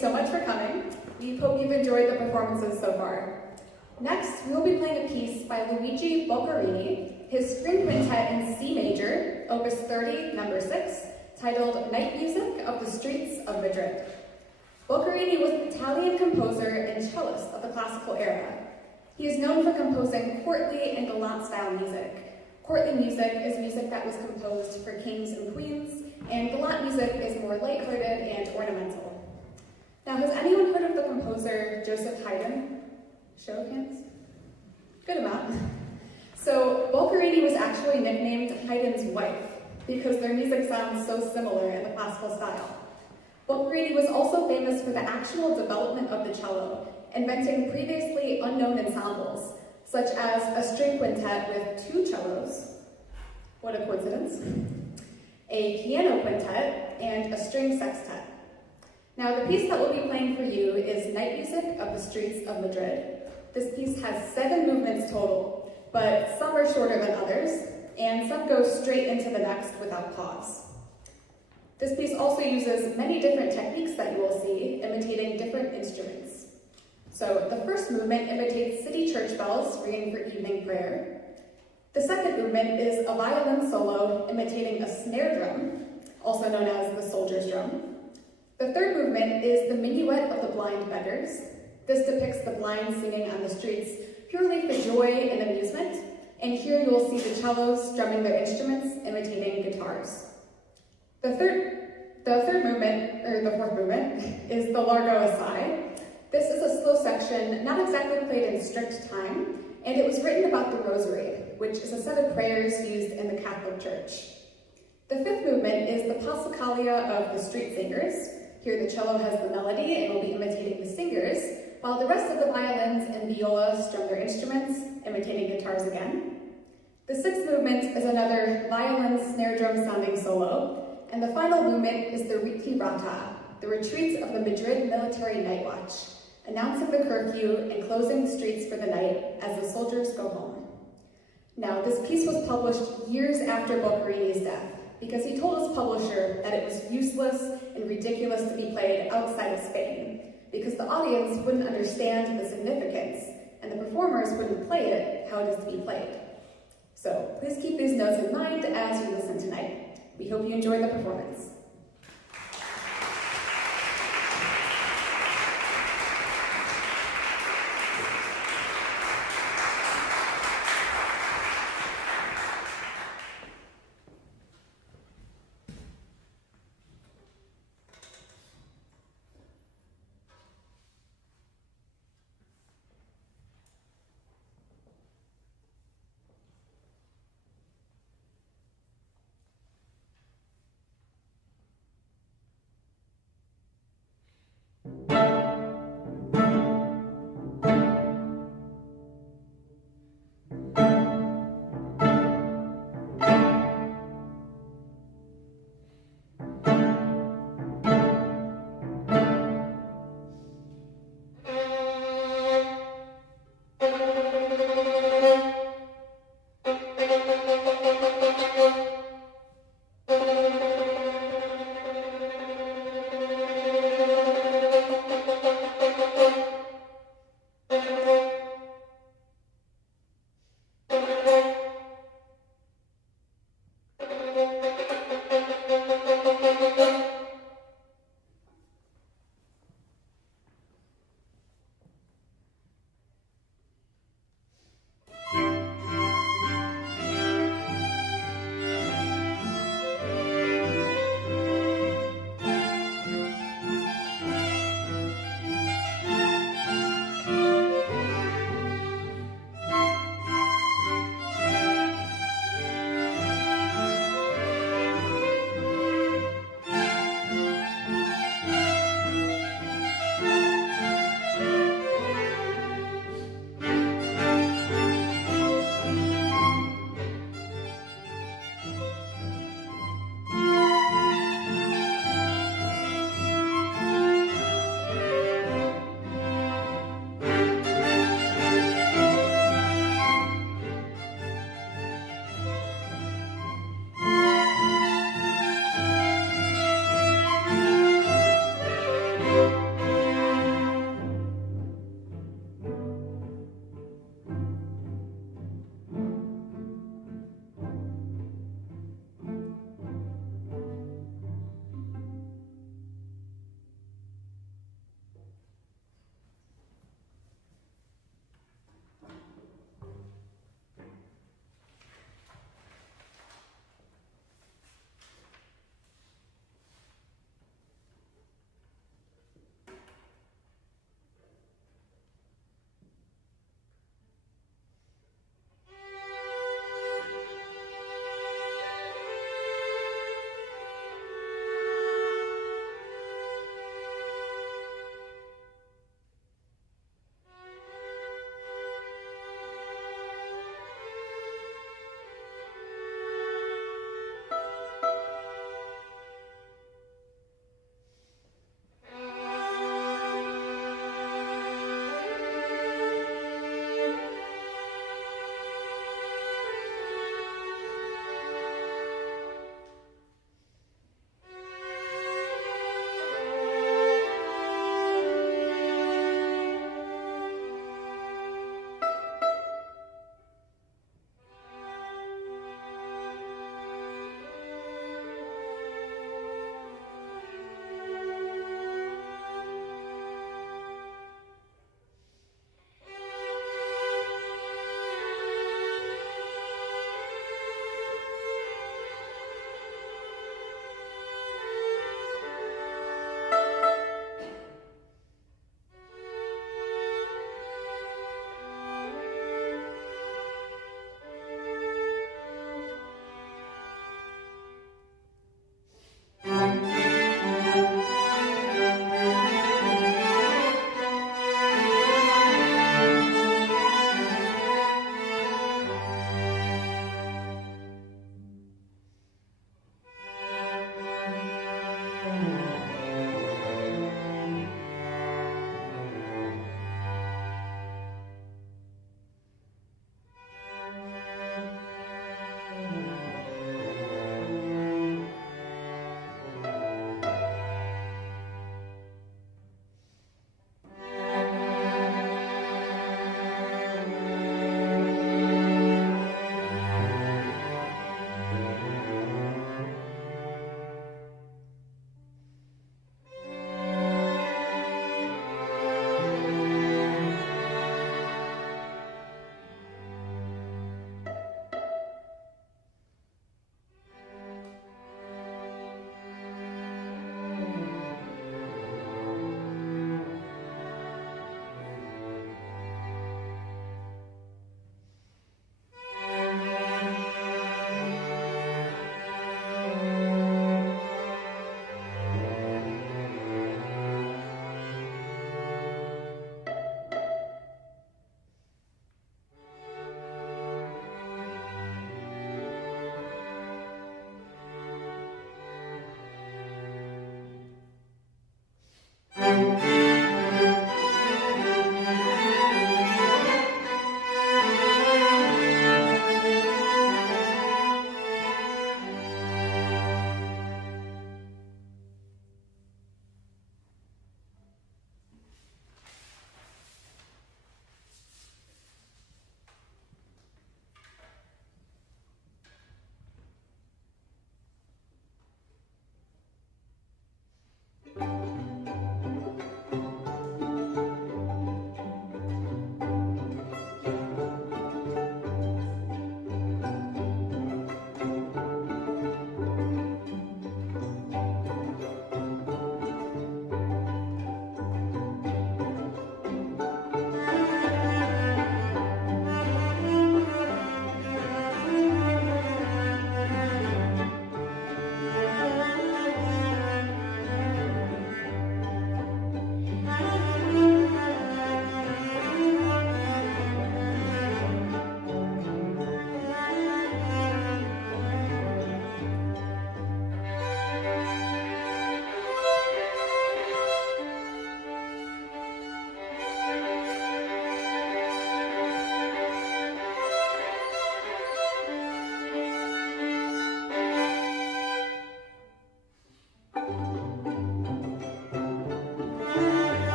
so much for coming. We hope you've enjoyed the performances so far. Next, we'll be playing a piece by Luigi Boccherini, his string quintet in C major, Opus 30, number 6, titled Night Music of the Streets of Madrid. Boccherini was an Italian composer and cellist of the classical era. He is known for composing courtly and gallant-style music. Courtly music is music that was composed for kings and queens, and gallant music is more lighthearted and ornamental. Now, has anyone heard of the composer Joseph Haydn? Show of hands? Good amount. So, Boccherini was actually nicknamed Haydn's wife because their music sounds so similar in the classical style. Boccherini was also famous for the actual development of the cello, inventing previously unknown ensembles, such as a string quintet with 2 cellos, what a coincidence, a piano quintet, and a string sextet. Now, the piece that we'll be playing for you is Night Music of the Streets of Madrid. This piece has 7 movements total, but some are shorter than others, and some go straight into the next without pause. This piece also uses many different techniques that you will see, imitating different instruments. So the first movement imitates city church bells ringing for evening prayer. The second movement is a violin solo imitating a snare drum, also known as the soldier's drum. The third movement is the minuet of the blind beggars. This depicts the blind singing on the streets purely for joy and amusement, and here you will see the cellos strumming their instruments, imitating guitars. The fourth movement, is the Largo Assai. This is a slow section, not exactly played in strict time, and it was written about the Rosary, which is a set of prayers used in the Catholic Church. The fifth movement is the Passacaglia of the Street Singers. Here the cello has the melody and will be imitating the singers, while the rest of the violins and viola strum their instruments, imitating guitars again. The sixth movement is another violin snare drum sounding solo, and the final movement is the Retirata, the retreat of the Madrid Military Night Watch, announcing the curfew and closing the streets for the night as the soldiers go home. Now, this piece was published years after Boccherini's death, because he told his publisher that it was useless and ridiculous to be played outside of Spain, because the audience wouldn't understand the significance, and the performers wouldn't play it how it is to be played. So please keep these notes in mind as you listen tonight. We hope you enjoy the performance.